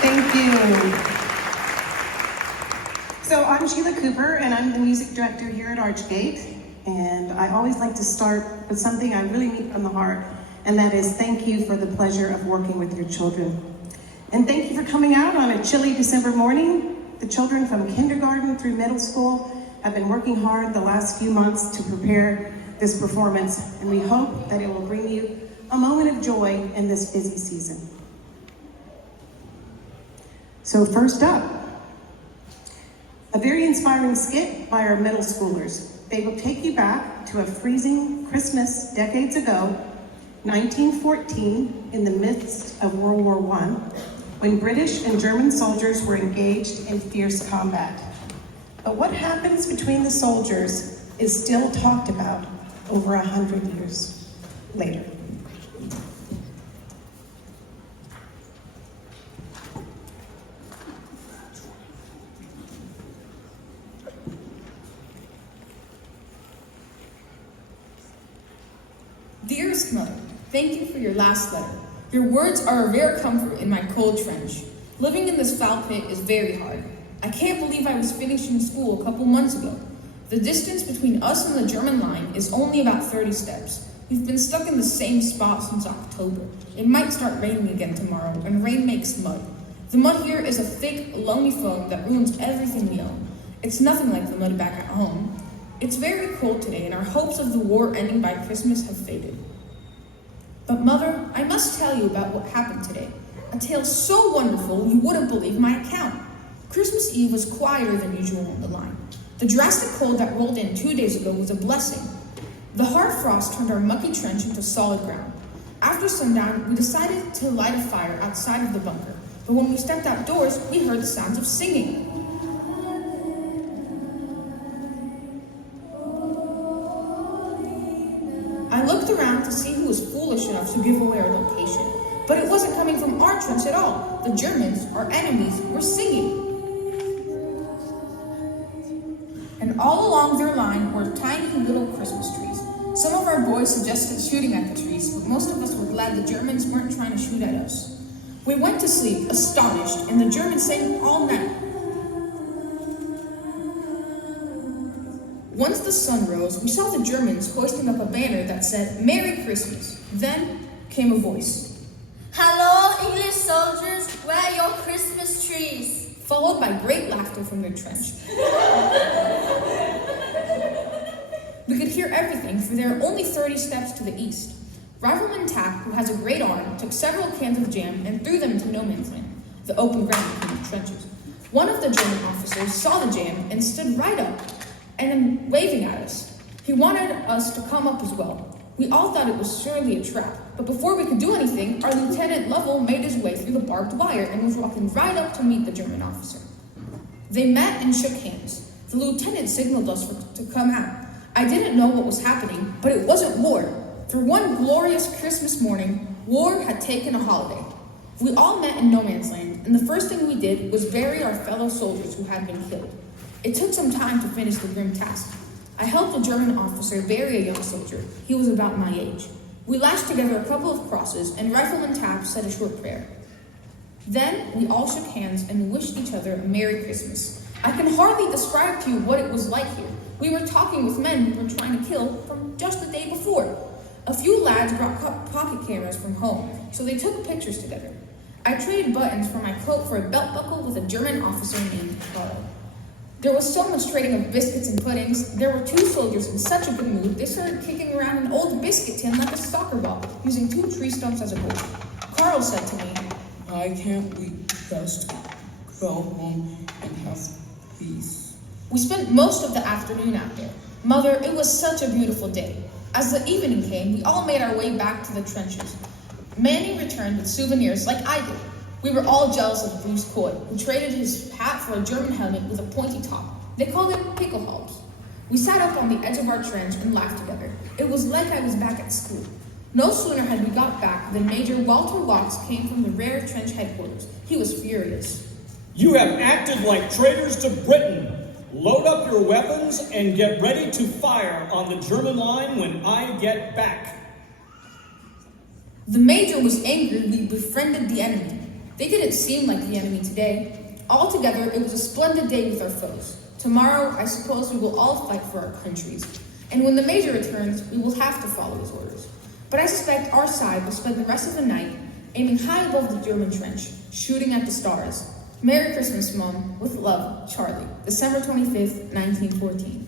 Thank you. So I'm Sheila Cooper, and I'm the music director here at Archgate. And I always like to start with something I really mean from the heart, and that is thank you for the pleasure of working with your children. And thank you for coming out on a chilly December morning. The children from kindergarten through middle school have been working hard the last few months to prepare this performance, and we hope that it will bring you a moment of joy in this busy season. So first up, a very inspiring skit by our middle schoolers. They will take you back to a freezing Christmas decades ago, 1914, in the midst of World War I, when British and German soldiers were engaged in fierce combat. But what happens between the soldiers is still talked about over 100 years later. Dearest Mother, thank you for your last letter. Your words are a rare comfort in my cold trench. Living in this foul pit is very hard. I can't believe I was finishing school a couple months ago. The distance between us and the German line is only about 30 steps. We've been stuck in the same spot since October. It might start raining again tomorrow, and rain makes mud. The mud here is a thick, loamy foam that ruins everything we own. It's nothing like the mud back at home. It's very cold today, and our hopes of the war ending by Christmas have faded. But Mother, I must tell you about what happened today. A tale so wonderful you wouldn't believe my account. Christmas Eve was quieter than usual on the line. The drastic cold that rolled in 2 days ago was a blessing. The hard frost turned our mucky trench into solid ground. After sundown, we decided to light a fire outside of the bunker. But when we stepped outdoors, we heard the sounds of singing. I looked around to see who was foolish enough to give away our location, but it wasn't coming from our trench at all. The Germans, our enemies, were singing. And all along their line were tiny little Christmas trees. Some of our boys suggested shooting at the trees, but most of us were glad the Germans weren't trying to shoot at us. We went to sleep, astonished, and the Germans sang all night. Once the sun rose, we saw the Germans hoisting up a banner that said, "Merry Christmas." Then came a voice. "Hello, English soldiers, where are your Christmas trees?" Followed by great laughter from their trench. We could hear everything, for there are only 30 steps to the east. Rifleman Tapp, who has a great arm, took several cans of jam and threw them into no man's land, the open ground between the trenches. One of the German officers saw the jam and stood right up, and then waving at us. He wanted us to come up as well. We all thought it was surely a trap, but before we could do anything, our Lieutenant Lovell made his way through the barbed wire and was walking right up to meet the German officer. They met and shook hands. The lieutenant signaled us to come out. I didn't know what was happening, but it wasn't war. For one glorious Christmas morning, war had taken a holiday. We all met in no man's land, and the first thing we did was bury our fellow soldiers who had been killed. It took some time to finish the grim task. I helped a German officer bury a young soldier. He was about my age. We lashed together a couple of crosses, and Rifleman Tapp said a short prayer. Then we all shook hands and wished each other a Merry Christmas. I can hardly describe to you what it was like here. We were talking with men we were trying to kill from just the day before. A few lads brought pocket cameras from home, so they took pictures together. I traded buttons for my coat for a belt buckle with a German officer named Carl. There was so much trading of biscuits and puddings. There were two soldiers in such a good mood, they started kicking around an old biscuit tin like a soccer ball, using 2 tree stumps as a goal. Carl said to me, "I can't we just go home and have peace?" We spent most of the afternoon out there. Mother, it was such a beautiful day. As the evening came, we all made our way back to the trenches. Manny returned with souvenirs like I did. We were all jealous of Bruce Coy, who traded his hat for a German helmet with a pointy top. They called it pickelhaubes. We sat up on the edge of our trench and laughed together. It was like I was back at school. No sooner had we got back than Major Walter Watts came from the rear trench headquarters. He was furious. "You have acted like traitors to Britain. Load up your weapons and get ready to fire on the German line when I get back." The major was angry we befriended the enemy. They didn't seem like the enemy today. Altogether, it was a splendid day with our foes. Tomorrow, I suppose we will all fight for our countries. And when the Major returns, we will have to follow his orders. But I suspect our side will spend the rest of the night aiming high above the German trench, shooting at the stars. Merry Christmas, Mom. With love, Charlie. December 25th, 1914.